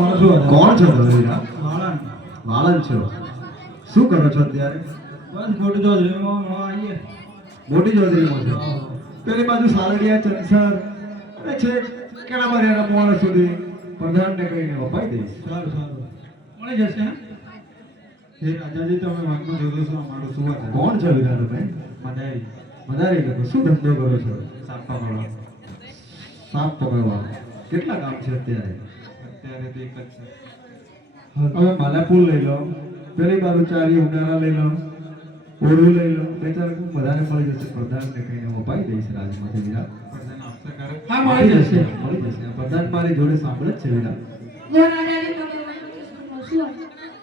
કોણ છો તમે? વીરા? વાળા વાળંદ છો. શું કરો છો અત્યારે? બસ ફોટો જો લેવામાં આવીએ. મોટી ચોધરીમાં છો? પેલી બાજુ સારડિયા ચંસર અને છે કેળા મર્યાદા પોણા સુધી પ્રધાનને કહીને વપાઈ દઈશ સારું સારું. મળી જશે હે? રાજાજી તમે વાતમાં જોયો છો અમારું શું વાત કોણ છે વીરા ભાઈ? મદાઈ મદારી લોકો શું ધંધો કરો છો? સાપ પકડવા. સાપ પકડવા. કેટલા કામ છે અત્યારે? અત્યારે તો એક જ છે. હવે માલાપુર લઈ લો પેલી બાજુ ચારી ઉનાળા લઈ લો ઓળું લઈ લો બે ચાર બધાને મળી જશે પ્રધાનને કહીને વપાઈ દઈશ રાજમાંથી વીરા પ્રધાન આપશે હા મળી જશે મળી જશે. પ્રધાન મારી જોડે સાંભળે જ છે વીરા?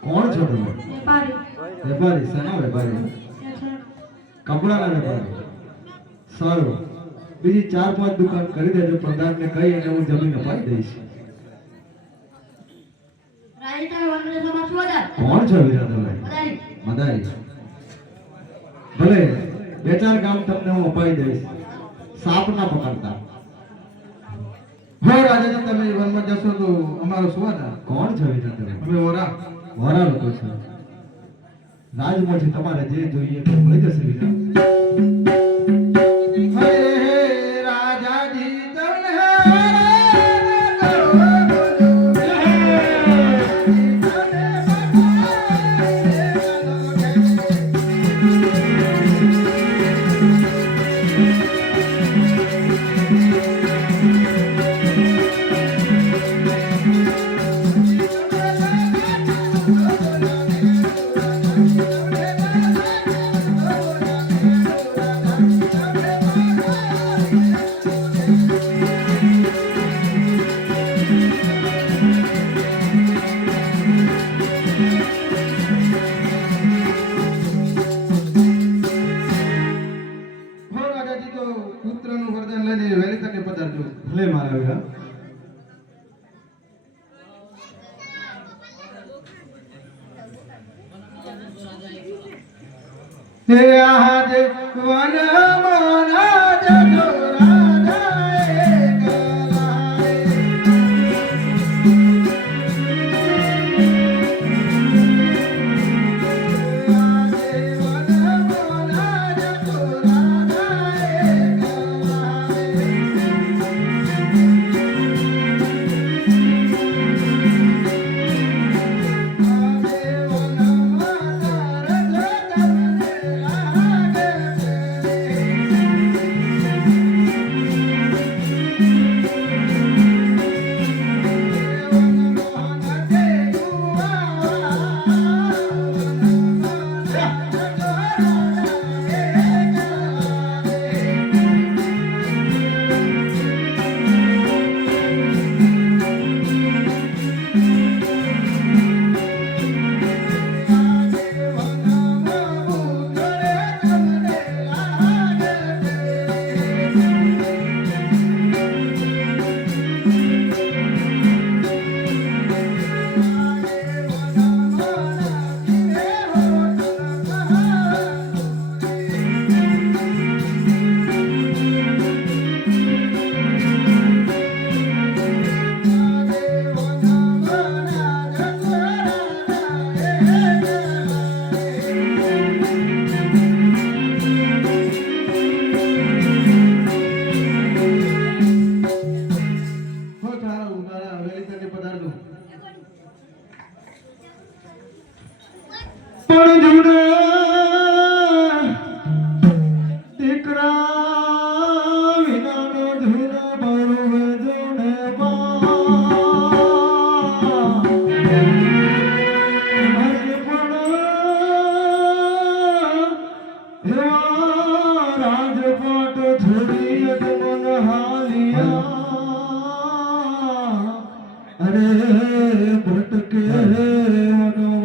કોણ છો તમે વેપારી. વેપારી શેના વેપારી? કપડાના વેપારી. સારું. બીજી ચાર પાંચ દુકાન કરી દેજો પ્રધાનને કહી અને હું જમીન અપાઈ દઈશ રાજાજી તમે વનરાજ સમાજ શું હતા? કોણ છો વીરા મદારી. ભલે બે ચાર કામ તમને હું અપાઈ દઈશ. સાપ ના પકડતા. હો રાજાજી તમે વનમાં જશો તો અમારો સુવાદા કોણ છો વીરા તમે અમે વરા. વરા લોકો છો. રાજમાંથી તમારે જે જોઈએ તે મળી જશે વીરા હે આજે વનમાં ਅਗੜੇ ਭਟਕੇ ਅਗਾ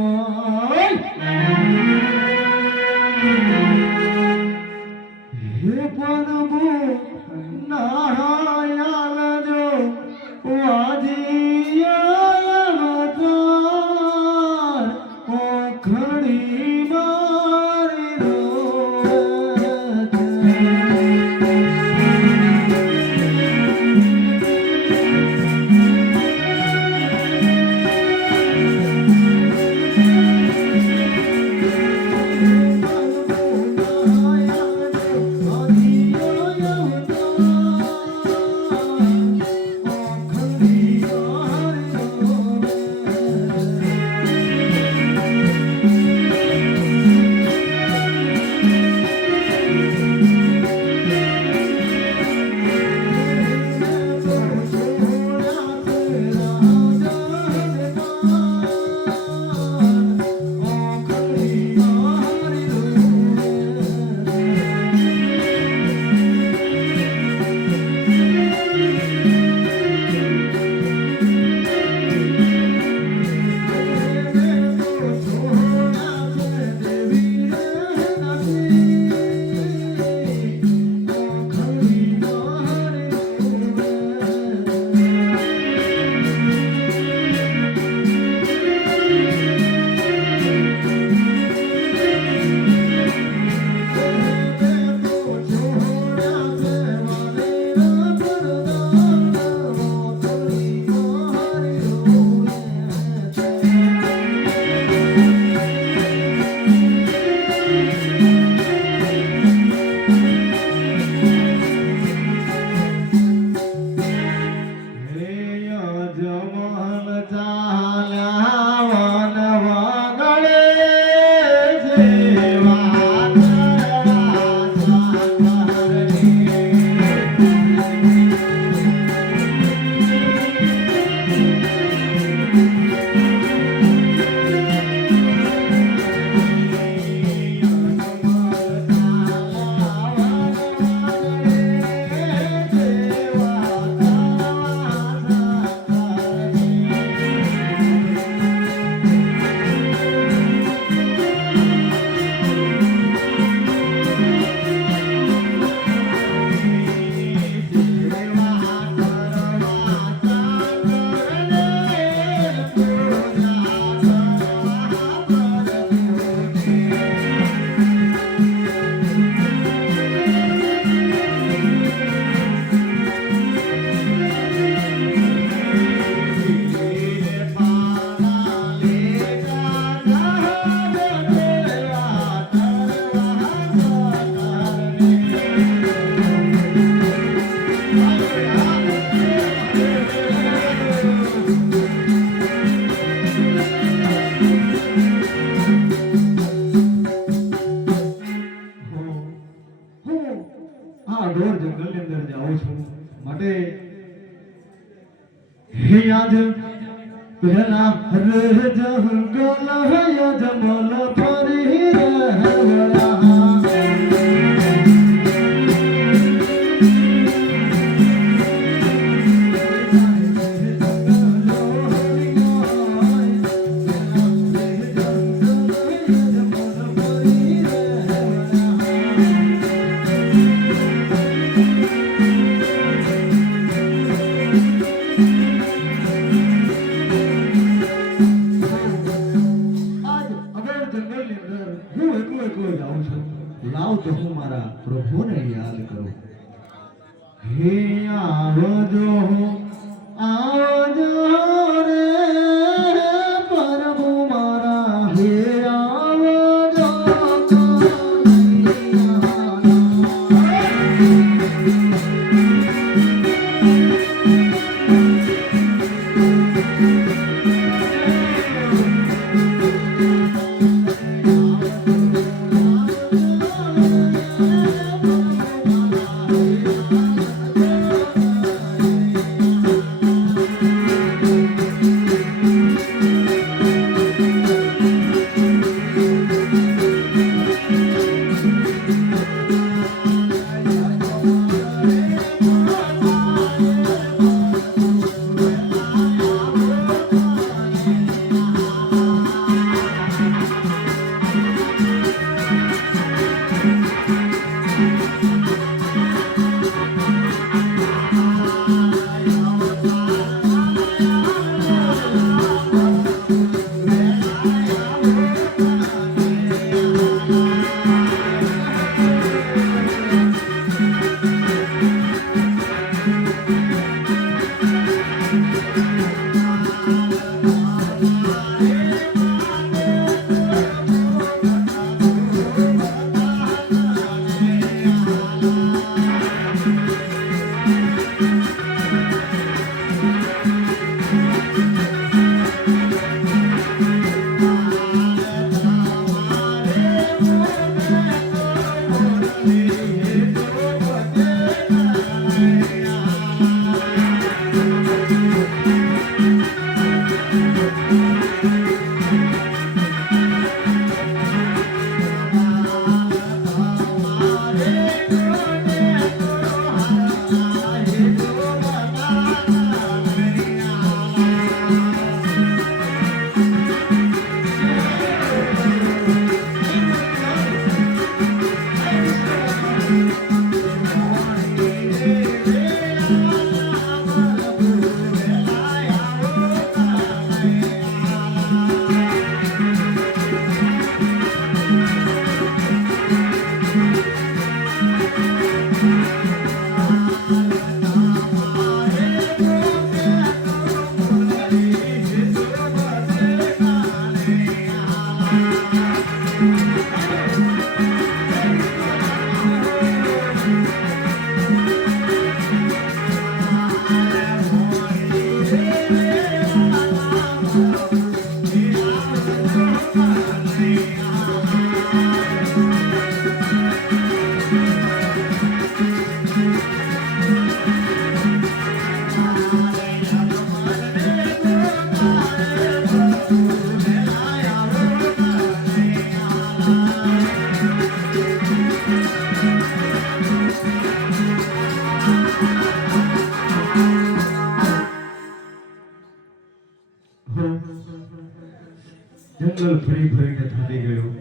જંગલ ફરી ફરીને થાકી ગયો.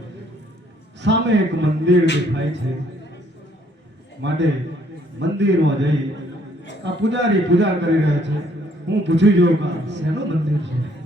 સામે એક મંદિર દેખાય છે. માટે મંદિરમાં જઈ આ પૂજારી પૂજા કરી રહ્યા છે. હું પૂછી જોઉં કે શેનું મંદિર છે?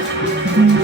Música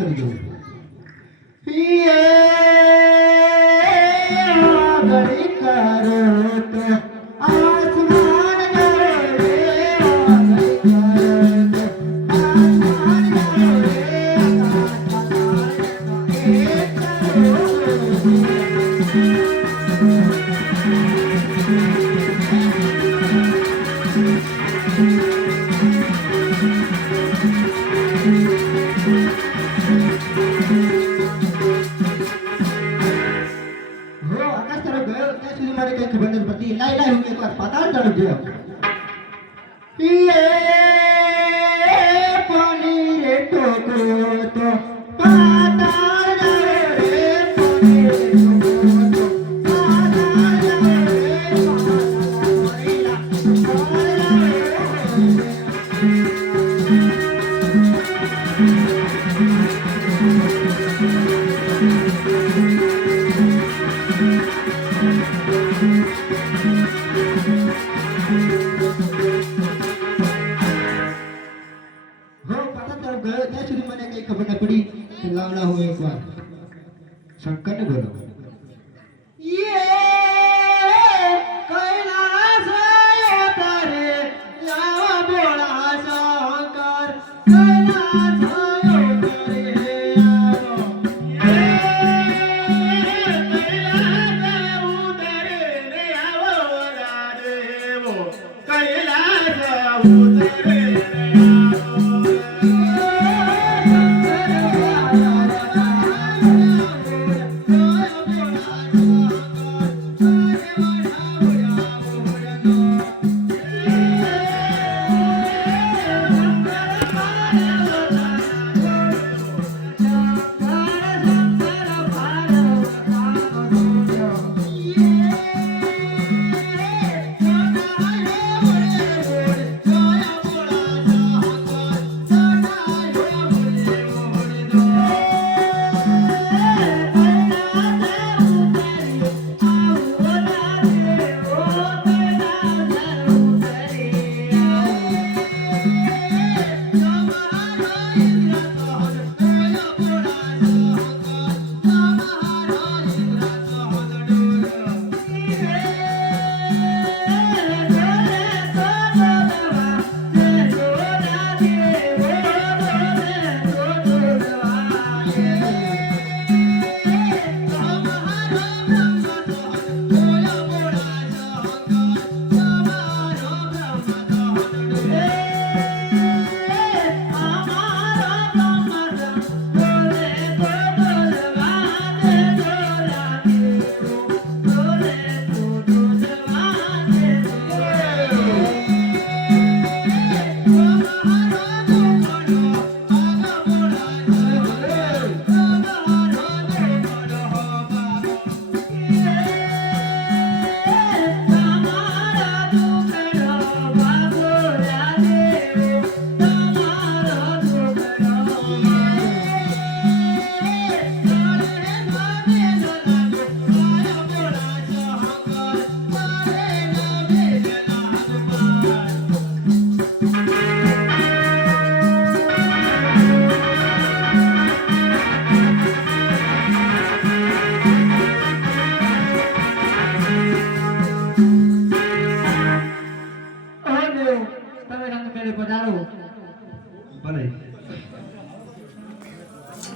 હું